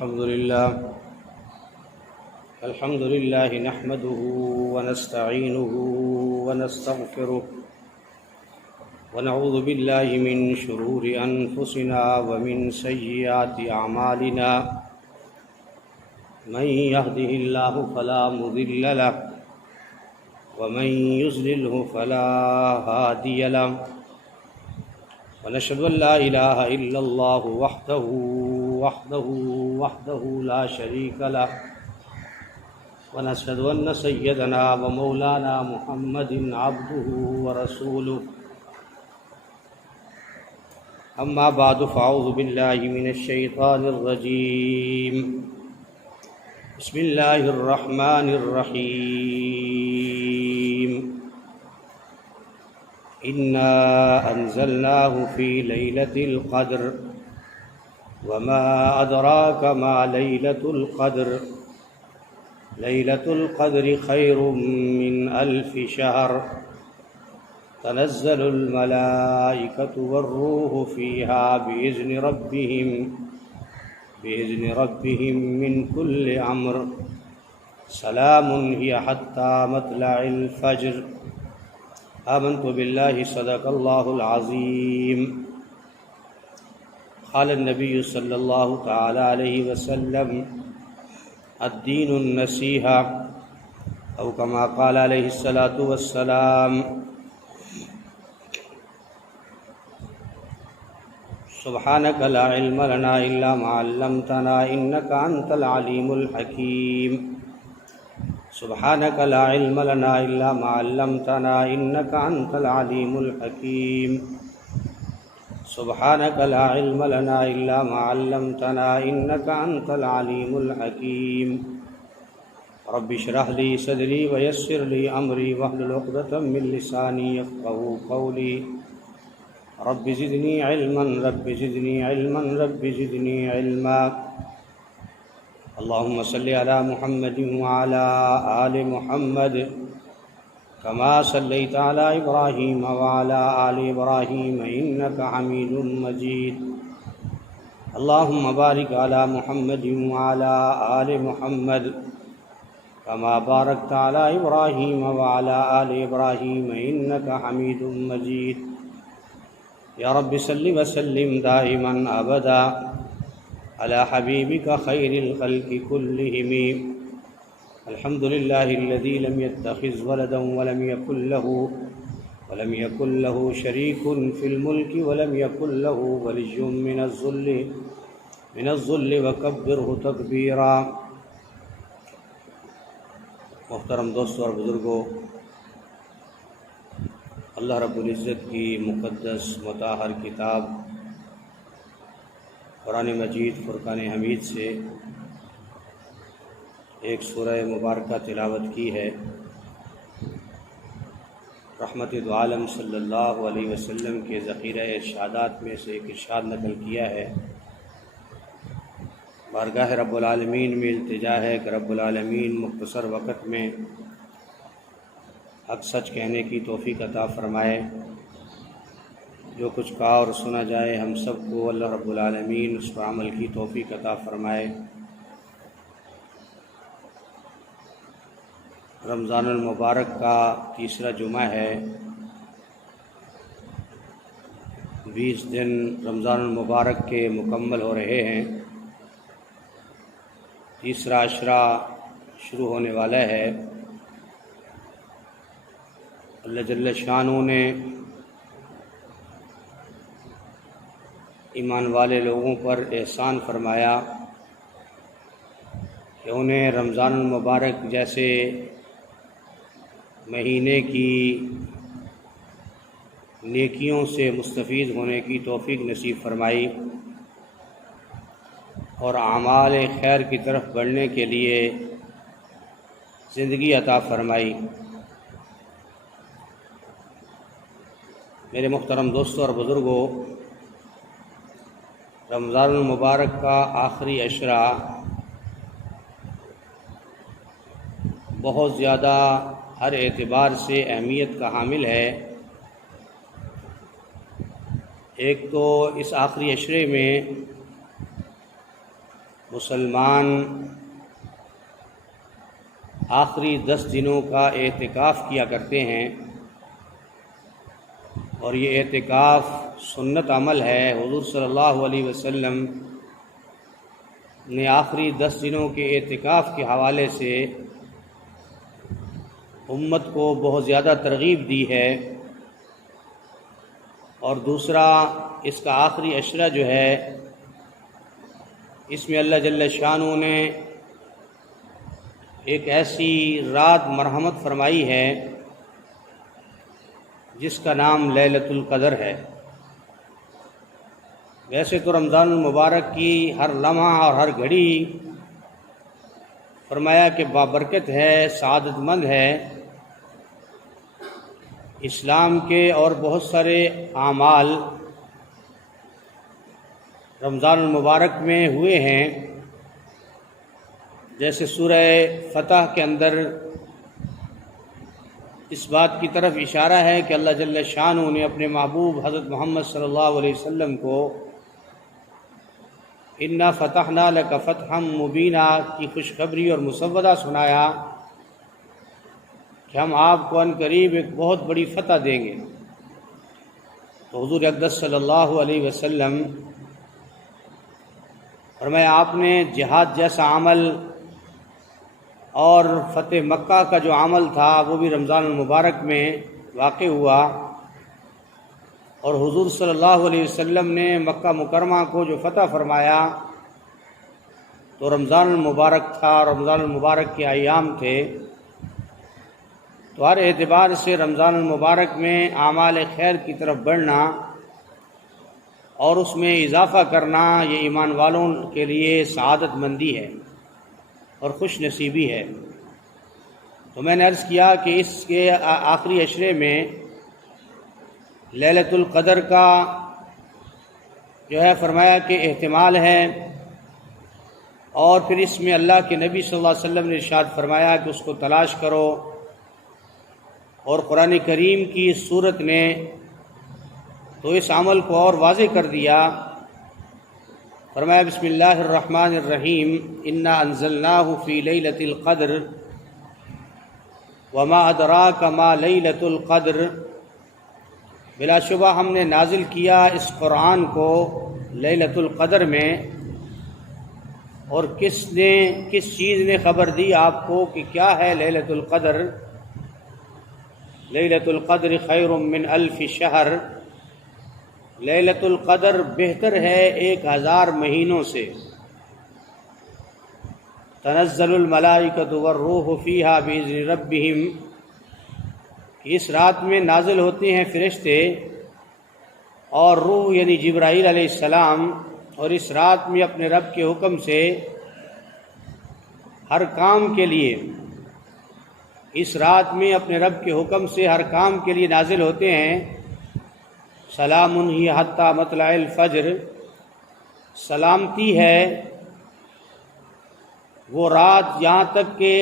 الحمد لله نحمده ونستعينه ونستغفره ونعوذ بالله من شرور أنفسنا ومن سيئات أعمالنا من يهده الله فلا مضل له ومن يضلله فلا هادي له ونشهد أن لا إله إلا الله وحده لا شريك له ونشهد أن سيدنا ومولانا محمد عبده ورسوله أما بعد فأعوذ بالله من الشيطان الرجيم بسم الله الرحمن الرحيم إنا أنزلناه في ليلة القدر وما أدراك ما ليلة القدر ليلة القدر خير من 1000 شهر تنزل الملائكة والروح فيها بإذن ربهم من كل أمر سلام هي حتى مطلع الفجر آمنت بالله صدق الله العظيم قال النبي صلى الله تعالى عليه وسلم الدين النصيحة أو كما قال عليه الصلاة والسلام سبحانك لا علم لنا إلا ما علمتنا إنك أنت العليم الحكيم سبحانك لا علم لنا إلا ما علمتنا إنك أنت العليم الحكيم سبحانك لا علم لنا إلا ما علمتنا إنك أنت العليم الحكيم رب اشرح لي صدري ويسر لي أمري واحلل عقدة من لساني يفقهوا قولي رب زدني علما رب زدني علما رب زدني علما اللهم صل على محمد وعلى آل محمد كما صليت على إبراهيم وعلى آل إبراهيم إنك حميد مجيد اللهم بارك على محمد وعلى آل محمد كما باركت على إبراهيم وعلى آل إبراهيم إنك حميد مجيد يا رب صل وسلم دائما أبدا على حبيبك خير الخلق كلهم الحمد لله الذي لم يتخذ ولدا ولم يكن له شريك في الملك ولم يكن له ولي من الذل وكبره تكبيرا محترم دوستوں اور بزرگوں، اللہ رب العزت کی مقدس مطہر کتاب قرآن مجید فرقان حمید سے ایک سورہ مبارکہ تلاوت کی ہے۔ رحمت دو عالم صلی اللہ علیہ وسلم کے ذخیرہ ارشادات میں سے ایک ارشاد نقل کیا ہے۔ بارگاہ رب العالمین میں التجا ہے کہ رب العالمین مختصر وقت میں حق سچ کہنے کی توفیق عطا فرمائے۔ جو کچھ کہا اور سنا جائے ہم سب کو اللہ رب العالمین اس پر عمل کی توفیق عطا فرمائے۔ رمضان المبارک کا تیسرا جمعہ ہے۔ 20 دن رمضان المبارک کے مکمل ہو رہے ہیں۔ تیسرا عشرہ شروع ہونے والا ہے۔ اللہ جل شانہ نے ایمان والے لوگوں پر احسان فرمایا کہ انہیں رمضان المبارک جیسے مہینے کی نیکیوں سے مستفید ہونے کی توفیق نصیب فرمائی اور اعمال خیر کی طرف بڑھنے کے لیے زندگی عطا فرمائی۔ میرے محترم دوستوں اور بزرگوں، رمضان المبارک کا آخری عشرہ بہت زیادہ ہر اعتبار سے اہمیت کا حامل ہے۔ ایک تو اس آخری عشرے میں مسلمان آخری 10 دنوں کا اعتکاف کیا کرتے ہیں، اور یہ اعتکاف سنت عمل ہے۔ حضور صلی اللہ علیہ وسلم نے آخری 10 دنوں کے اعتکاف کے حوالے سے امت کو بہت زیادہ ترغیب دی ہے، اور دوسرا اس کا آخری عشرہ جو ہے اس میں اللہ جل شانہ نے ایک ایسی رات مرحمت فرمائی ہے جس کا نام لیلۃ القدر ہے۔ ویسے تو رمضان المبارک کی ہر لمحہ اور ہر گھڑی فرمایا کہ بابرکت ہے، سعادت مند ہے۔ اسلام کے اور بہت سارے اعمال رمضان المبارک میں ہوئے ہیں، جیسے سورہ فتح کے اندر اس بات کی طرف اشارہ ہے کہ اللہ جل شانہ نے اپنے محبوب حضرت محمد صلی اللہ علیہ وسلم کو انا فتحنا لک فتحا مبینا کی خوشخبری اور مسودہ سنایا کہ ہم آپ کو ان قریب ایک بہت بڑی فتح دیں گے۔ تو حضور اقدس صلی اللہ علیہ وسلم فرمایا آپ نے جہاد جیسا عمل اور فتح مکہ کا جو عمل تھا وہ بھی رمضان المبارک میں واقع ہوا، اور حضور صلی اللہ علیہ وسلم نے مکہ مکرمہ کو جو فتح فرمایا تو رمضان المبارک تھا، رمضان المبارک کے ایام تھے۔ تو ہر اعتبار سے رمضان المبارک میں اعمال خیر کی طرف بڑھنا اور اس میں اضافہ کرنا یہ ایمان والوں کے لیے سعادت مندی ہے اور خوش نصیبی ہے۔ تو میں نے عرض کیا کہ اس کے آخری عشرے میں لیلۃ القدر کا جو ہے فرمایا کہ احتمال ہے، اور پھر اس میں اللہ کے نبی صلی اللہ علیہ وسلم نے ارشاد فرمایا کہ اس کو تلاش کرو، اور قرآن کریم کی اس صورت نے تو اس عمل کو اور واضح کر دیا۔ فرمایا بسم اللہ الرحمن الرحیم انا انزلناہ فی لیلۃ القدر وما ادراک ما لیلۃ القدر، بلا شبہ ہم نے نازل کیا اس قرآن کو لیلۃ القدر میں، اور کس چیز نے خبر دی آپ کو کہ کیا ہے لیلۃ القدر؟ لیلۃ القدر خیر من الف شہر، لیلۃ القدر بہتر ہے 1000 مہینوں سے۔ تنزل الملائکۃ والروح فیہا بإذن ربہم، اس رات میں نازل ہوتے ہیں فرشتے اور روح یعنی جبرائیل علیہ السلام، اور اس رات میں اپنے رب کے حکم سے ہر کام کے لیے، اس رات میں اپنے رب کے حکم سے ہر کام کے لیے نازل ہوتے ہیں۔ سلام ہی حتی مطلع الفجر، سلامتی ہے وہ رات یہاں تک کہ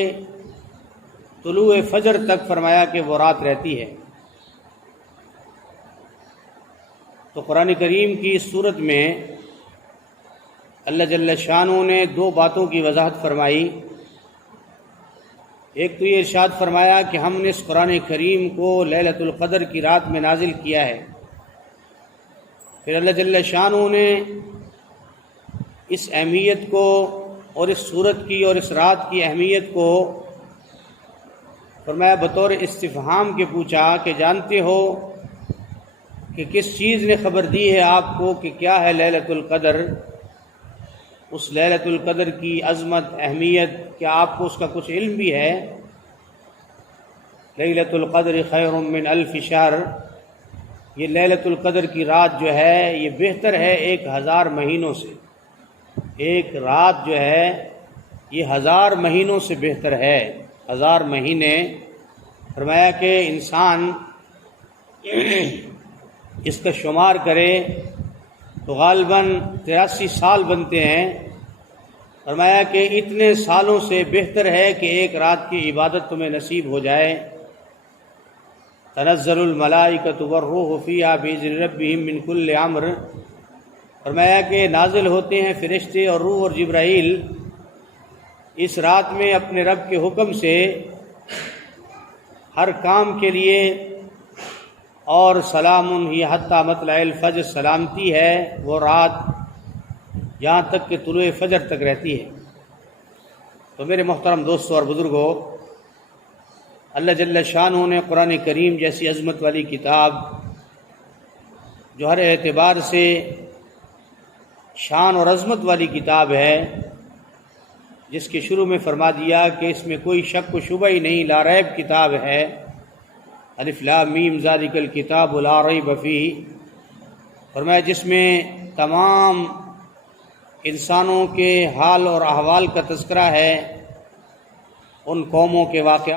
طلوع فجر تک، فرمایا کہ وہ رات رہتی ہے۔ تو قرآن کریم کی اس صورت میں اللہ جل شانہ نے 2 باتوں کی وضاحت فرمائی۔ ایک تو یہ ارشاد فرمایا کہ ہم نے اس قرآن کریم کو لیلۃ القدر کی رات میں نازل کیا ہے۔ پھر اللہ جل شانہ نے اس اہمیت کو اور اس صورت کی اور اس رات کی اہمیت کو فرمایا بطور استفہام کے پوچھا کہ جانتے ہو کہ کس چیز نے خبر دی ہے آپ کو کہ کیا ہے لیلۃ القدر؟ اس لیلۃ القدر کی عظمت، اہمیت، کیا آپ کو اس کا کچھ علم بھی ہے؟ لیلۃ القدر خیر من الف شہر، یہ لیلۃ القدر کی رات جو ہے یہ بہتر ہے 1000 مہینوں سے۔ ایک رات جو ہے یہ 1000 مہینوں سے بہتر ہے۔ 1000 مہینے، فرمایا کہ انسان اس کا شمار کرے تو غالباً 83 سال بنتے ہیں۔ فرمایا کہ اتنے سالوں سے بہتر ہے کہ ایک رات کی عبادت تمہیں نصیب ہو جائے۔ تنزل الملائکۃ والروح فیہا بإذن ربہم من کل امر، فرمایا کہ نازل ہوتے ہیں فرشتے اور روح اور جبرائیل اس رات میں اپنے رب کے حکم سے ہر کام کے لیے، اور سلام ہی حتی مطلع الفجر، سلامتی ہے وہ رات یہاں تک کہ طلوع فجر تک رہتی ہے۔ تو میرے محترم دوستوں اور بزرگوں، اللہ جل شانہ نے قرآن کریم جیسی عظمت والی کتاب جو ہر اعتبار سے شان اور عظمت والی کتاب ہے، جس کے شروع میں فرما دیا کہ اس میں کوئی شک و شبہ ہی نہیں، لا ریب کتاب ہے، الف لام میم ذالک الکتاب لا ریب فیہ، فرمایا جس میں تمام انسانوں کے حال اور احوال کا تذکرہ ہے، ان قوموں کے واقعات